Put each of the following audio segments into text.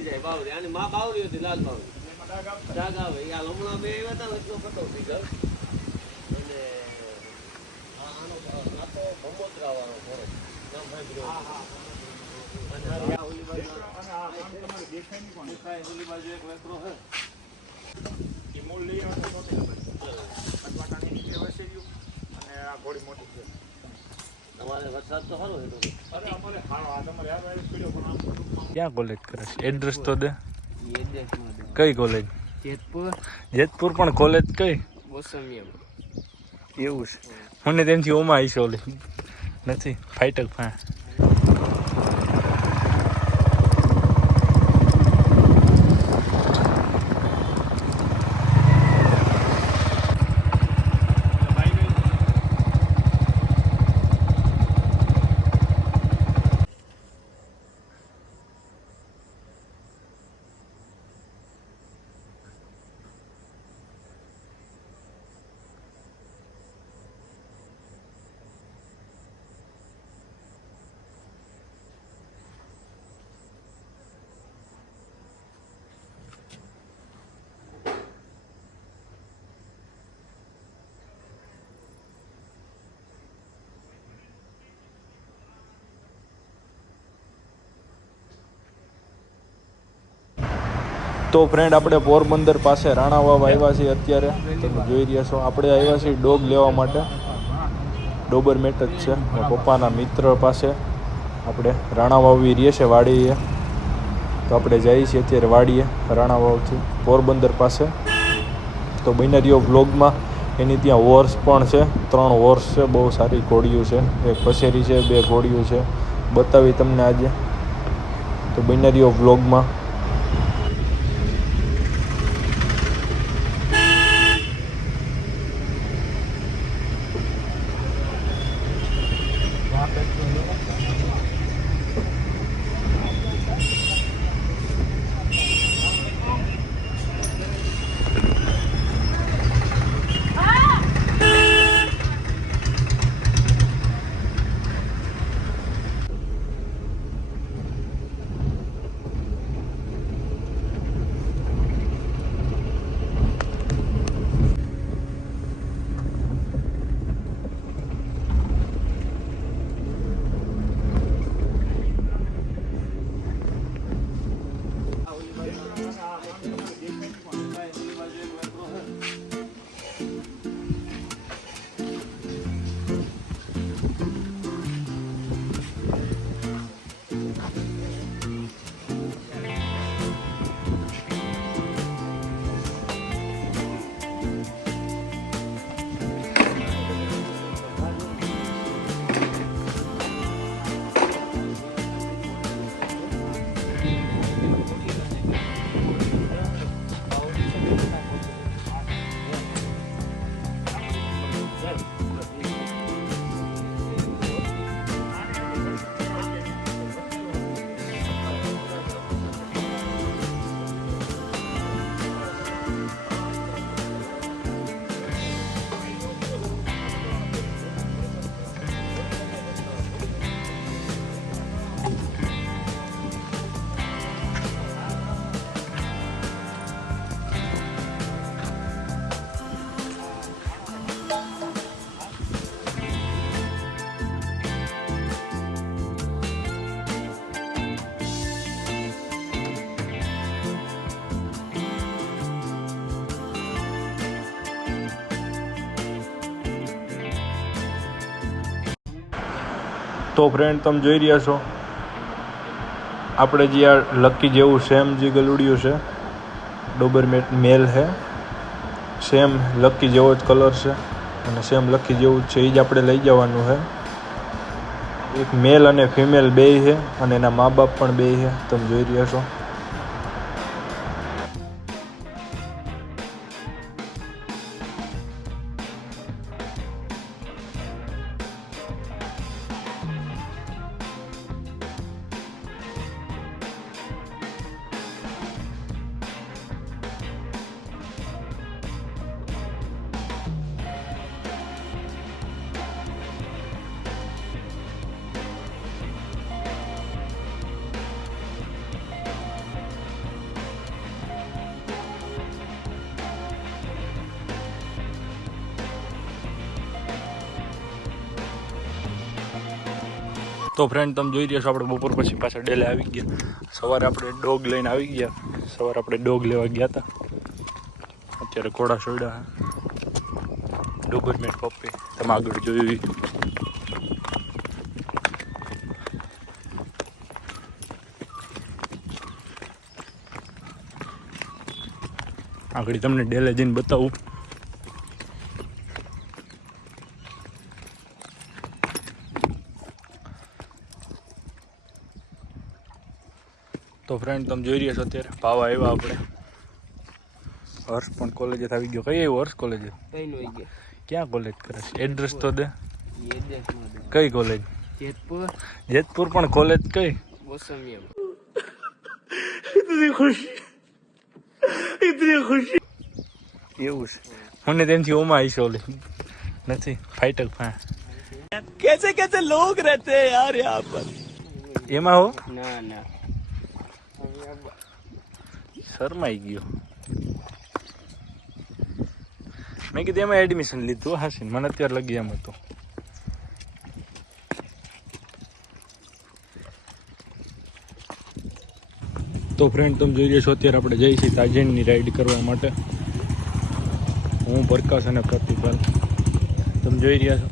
થઈ જાય બાવરી. આની માં બાવરી હતી, લાલ બાવરી. ડાગ આવે. આ હમણાં બે આવ્યા હતા એટલો કટો થઈ ગયો. અને આનો આ તો ભમોદરા વાળો ઘોડો. નામ સાંભળ્યું. અને આ ઓલી બાજુ અને આ આમ તમારે દેખાય નહીં કોણ દેખાય. ઓલી બાજુ એક વેકરો છે. એ મૂળ લઈ આવે તો અટવાટાની નીચે વસી ગયું અને આ ઘોડી મોટી છે. તમારે વરસાદ તો સારો હેઠો. અરે અમારે હારો આ તમારે આ વાયરસ પીડ્યો પણ આમ ક્યાં કોલેજ કરે છે? એડ્રેસ તો દે. એડ્રેસમાં દે. કઈ કોલેજ? જેતપુર. જેતપુર પણ કોલેજ કઈ? મોસમિયમ. એવું છે. મને તેનથી ઓમાં આવી છે ઓલી નથી ફાઈટર ફા. તો ફ્રેન્ડ આપણે પોરબંદર પાસે રાણાવાવ આવ્યા છીએ અત્યારે. તમે જોઈ રહ્યા છો આપણે આવ્યા છીએ ડોગ લેવા માટે. ડોબરમેટ જ છે પપ્પાના મિત્ર પાસે. આપણે રાણાવાવી રહીએ છે વાડીએ. તો આપણે જઈએ છીએ અત્યારે વાડીએ રાણાવાવથી પોરબંદર પાસે. તો બન્યા રહ્યો વ્લોગમાં. એની ત્યાં હોર્સ પણ છે, 3 હોર્સ છે, બહુ સારી ઘોડીઓ છે. એક પસેરી છે, 2 ઘોડીઓ છે, બતાવી તમને આજે. તો બન્યા રહ્યો વ્લોગમાં. તો ફ્રેન્ડ તમે જોઈ રહ્યા છો આપણે જે આ લકી જેવું સેમ જે ગલુડિયું છે ડોબરમેટ મેલ છે. સેમ લકી જેવો જ કલર છે અને સેમ લકી જેવું જ છે. એ જ આપણે લઈ જવાનું છે. એક મેલ અને ફિમેલ બેય છે અને એના મા બાપ પણ બેય છે. તમે જોઈ રહ્યા છો. તો ફ્રેન્ડ તમે જોઈ રહ્યા છો આપણે બપોર પછી પાછા ડેલે આવી ગયા. સવારે આપણે ડોગ લઈને આવી ગયા. સવારે આપણે ડોગ લેવા ગયા હતા. અત્યારે ઘોડા છોડ્યા ડોબરમેન પપ્પી તમે આગળ જોયું. આગળ તમને ડેલે જઈને બતાવું. તો ફ્રેન્ડ તમે જોઈ રહ્યા છો અત્યારે પાવા આવ્યા આપણે. હર્ષ પણ કોલેજ આવી ગયો. કઈ આવ્યો હર્ષ કોલેજ? ક્યાં કોલેજ કરે છે? એડ્રેસ તો દે. કઈ કોલેજ? જેતપુર. જેતપુર પણ કોલેજ કઈ? ઇતની ખુશી એવું છે. મને તેનથી ઓમાં આવીશ ઓલી નથી ફાઈટર ફા. कैसे कैसे लोग रहते हैं यार यहाँ पर. એમાં હો ના શરમાઈ ગયો. મેં કીધું એમાં એડમિશન લીધું હાસીન. મને અત્યારે લગી એમ હતું. તો ફ્રેન્ડ તમે જોઈ રહ્યા છો અત્યારે આપણે જઈએ છીએ તાજેનની રાઈડ કરવા માટે. હું પ્રકાશ અને પ્રતિભાલ તમે જોઈ રહ્યા છો.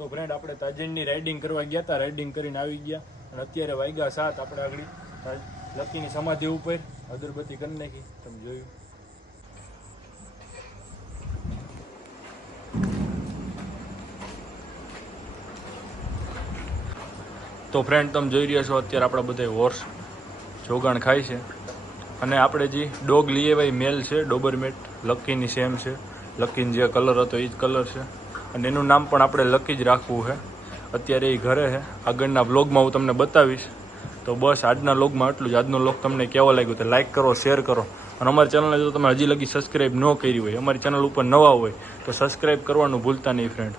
તો ફ્રેન્ડ આપણે તાજેનની રાઇડિંગ કરવા ગયા હતા. રાઇડિંગ કરીને આવી ગયા અને અત્યારે વાગ્યા 7. આપણે આગળ લકીની સમાધિ ઉપર અગરબત્તી કરી નાખી. તમે જોયું. તો ફ્રેન્ડ તમે જોઈ રહ્યા છો અત્યારે આપણા બધા હોર્સ જોગાણ ખાય છે. અને આપણે જે ડોગ લઈએ ભાઈ મેલ છે, ડોબરમેટ લકીની સેમ છે. લકીનો જે કલર હતો એ જ કલર છે. અને એનું નામ પણ આપણે લકી જ રાખવું છે. અત્યારે એ ઘરે છે. આગળના વ્લોગમાં હું તમને બતાવીશ. તો બસ આજના વ્લોગમાં એટલું જ. આજનો વ્લોગ તમને કેવો લાગ્યો તો લાઇક કરો, શેર કરો. અને અમારી ચેનલને જો તમે હજી લગી સબસ્ક્રાઈબ ન કરી હોય, અમારી ચેનલ ઉપર નવા હોય તો સબસ્ક્રાઈબ કરવાનું ભૂલતા નહીં ફ્રેન્ડ.